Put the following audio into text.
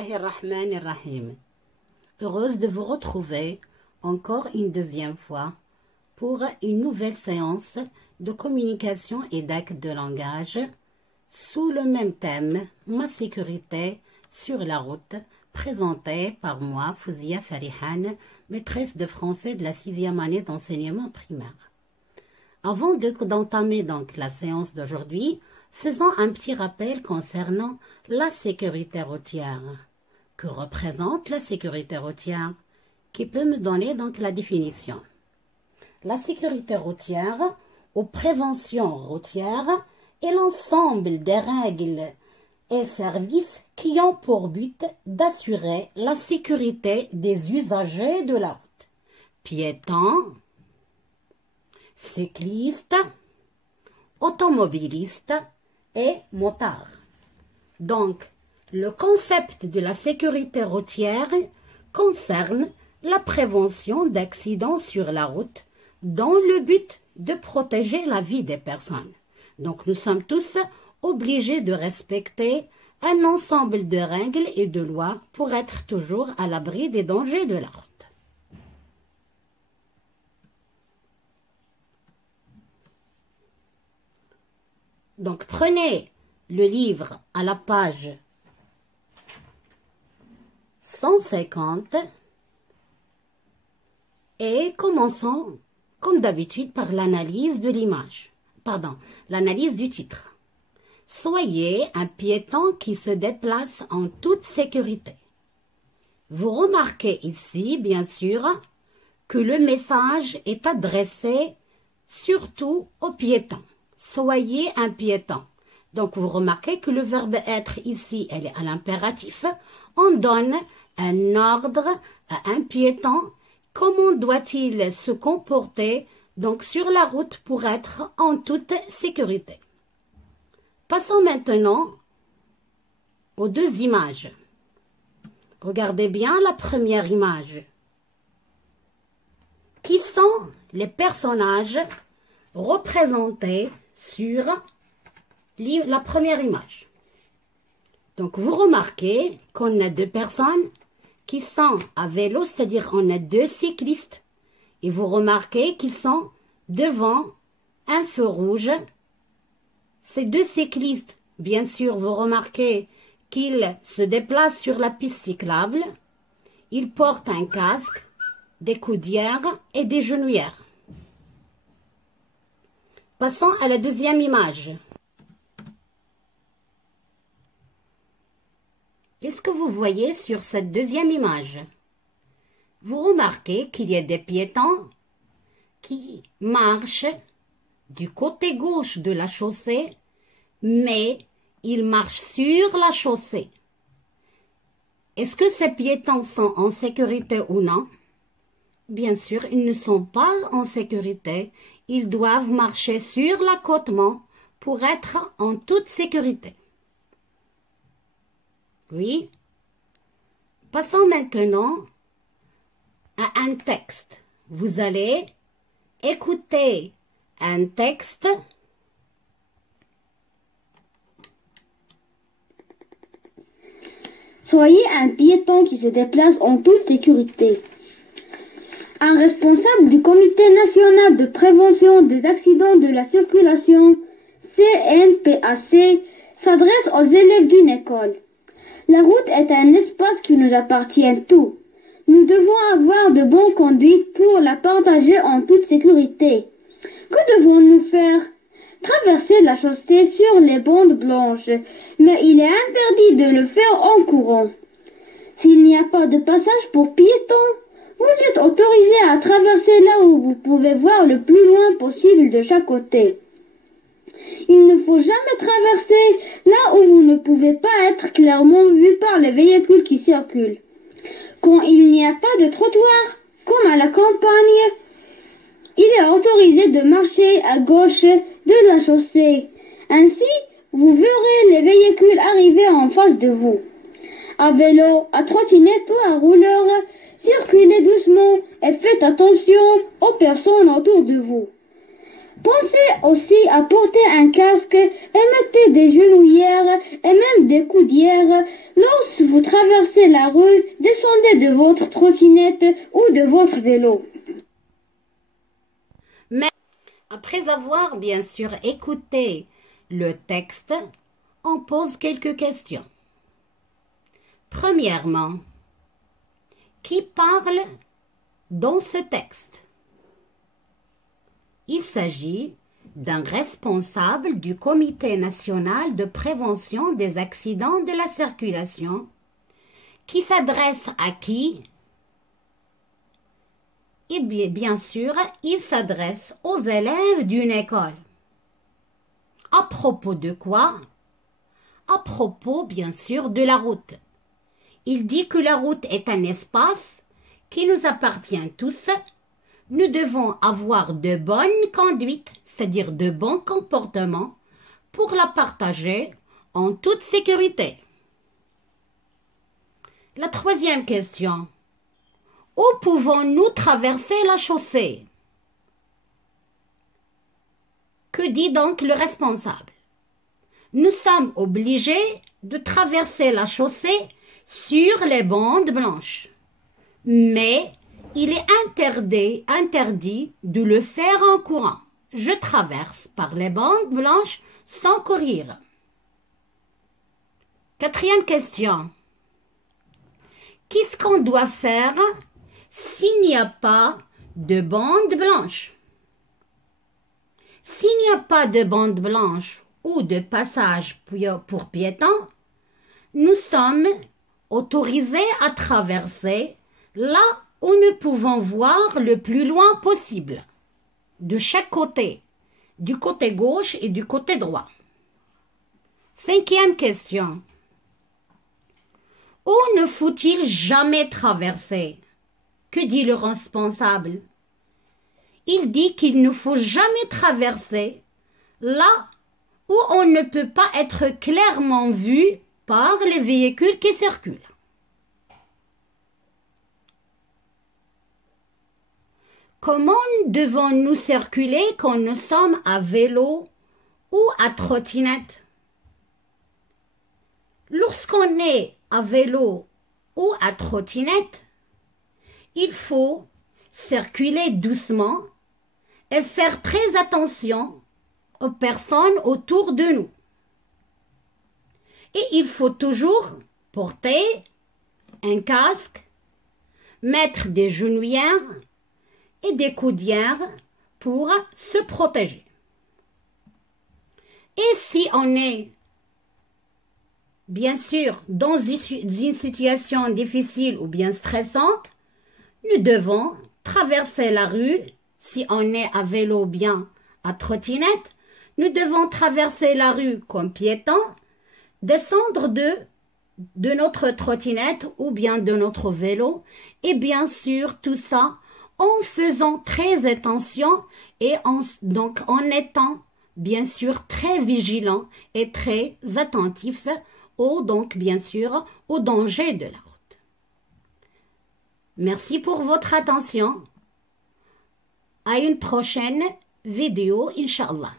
Bismillahirrahmanirrahim. Heureuse de vous retrouver encore une deuxième fois pour une nouvelle séance de communication et d'actes de langage sous le même thème, ma sécurité sur la route, présentée par moi, Fouzia Farihan, maîtresse de français de la 6e année d'enseignement primaire. Avant d'entamer donc la séance d'aujourd'hui, faisons un petit rappel concernant la sécurité routière. Que représente la sécurité routière? Qui peut me donner donc la définition? La sécurité routière ou prévention routière est l'ensemble des règles et services qui ont pour but d'assurer la sécurité des usagers de la route. Piétons, cyclistes, automobilistes et motards. Donc, le concept de la sécurité routière concerne la prévention d'accidents sur la route dans le but de protéger la vie des personnes. Donc, nous sommes tous obligés de respecter un ensemble de règles et de lois pour être toujours à l'abri des dangers de la route. Donc, prenez le livre à la page 150 et commençons, comme d'habitude, par l'analyse de l'image. Pardon, l'analyse du titre. Soyez un piéton qui se déplace en toute sécurité. Vous remarquez ici, bien sûr, que le message est adressé surtout aux piétons. Soyez un piéton. Donc, vous remarquez que le verbe être ici, elle est à l'impératif. On donne un ordre à un piéton. Comment doit-il se comporter donc sur la route pour être en toute sécurité? Passons maintenant aux deux images. Regardez bien la première image. Qui sont les personnages représentés sur la première image? Donc, vous remarquez qu'on a deux personnes qui sont à vélo, c'est-à-dire on a deux cyclistes. Et vous remarquez qu'ils sont devant un feu rouge. Ces deux cyclistes, bien sûr, vous remarquez qu'ils se déplacent sur la piste cyclable. Ils portent un casque, des coudières et des genouillères. Passons à la deuxième image. Qu'est-ce que vous voyez sur cette deuxième image? Vous remarquez qu'il y a des piétons qui marchent du côté gauche de la chaussée, mais ils marchent sur la chaussée. Est-ce que ces piétons sont en sécurité ou non? Bien sûr, ils ne sont pas en sécurité. Ils doivent marcher sur l'accotement pour être en toute sécurité. Oui. Passons maintenant à un texte. Vous allez écouter un texte. Soyez un piéton qui se déplace en toute sécurité. Un responsable du Comité national de prévention des accidents de la circulation, CNPAC, s'adresse aux élèves d'une école. La route est un espace qui nous appartient tous. Nous devons avoir de bonnes conduites pour la partager en toute sécurité. Que devons-nous faire? Traverser la chaussée sur les bandes blanches, mais il est interdit de le faire en courant. S'il n'y a pas de passage pour piétons, vous êtes autorisé à traverser là où vous pouvez voir le plus loin possible de chaque côté. Il ne faut jamais traverser là où vous ne pouvez pas être clairement vu par les véhicules qui circulent. Quand il n'y a pas de trottoir, comme à la campagne, il est autorisé de marcher à gauche de la chaussée. Ainsi, vous verrez les véhicules arriver en face de vous. À vélo, à trottinette ou à rouleur, circulez doucement et faites attention aux personnes autour de vous. Pensez aussi à porter un casque et mettez des genouillères et même des coudières. Lorsque vous traversez la rue, descendez de votre trottinette ou de votre vélo. Mais après avoir bien sûr écouté le texte, on pose quelques questions. Premièrement, qui parle dans ce texte? Il s'agit d'un responsable du Comité national de prévention des accidents de la circulation qui s'adresse à qui? Et bien sûr, il s'adresse aux élèves d'une école. À propos de quoi? À propos, bien sûr, de la route. Il dit que la route est un espace qui nous appartient tous. Nous devons avoir de bonnes conduites, c'est-à-dire de bons comportements, pour la partager en toute sécurité. La troisième question. Où pouvons-nous traverser la chaussée? Que dit donc le responsable? Nous sommes obligés de traverser la chaussée sur les bandes blanches. Mais il est interdit de le faire en courant. Je traverse par les bandes blanches sans courir. Quatrième question. Qu'est-ce qu'on doit faire s'il n'y a pas de bande blanche? S'il n'y a pas de bande blanche ou de passage pour piétons, nous sommes autorisés à traverser là où nous pouvons voir le plus loin possible, de chaque côté, du côté gauche et du côté droit. Cinquième question. Où ne faut-il jamais traverser? Que dit le responsable? Il dit qu'il ne faut jamais traverser là où on ne peut pas être clairement vu par les véhicules qui circulent. Comment devons-nous circuler quand nous sommes à vélo ou à trottinette? Lorsqu'on est à vélo ou à trottinette, il faut circuler doucement et faire très attention aux personnes autour de nous. Et il faut toujours porter un casque, mettre des genouillères et des coudières pour se protéger. Et si on est, bien sûr, dans une situation difficile ou bien stressante, nous devons traverser la rue. Si on est à vélo ou bien à trottinette, nous devons traverser la rue comme piétons, descendre de notre trottinette ou bien de notre vélo, et bien sûr tout ça en faisant très attention et donc en étant bien sûr très vigilant et très attentif donc bien sûr au danger de la route. Merci pour votre attention. À une prochaine vidéo, Inch'Allah.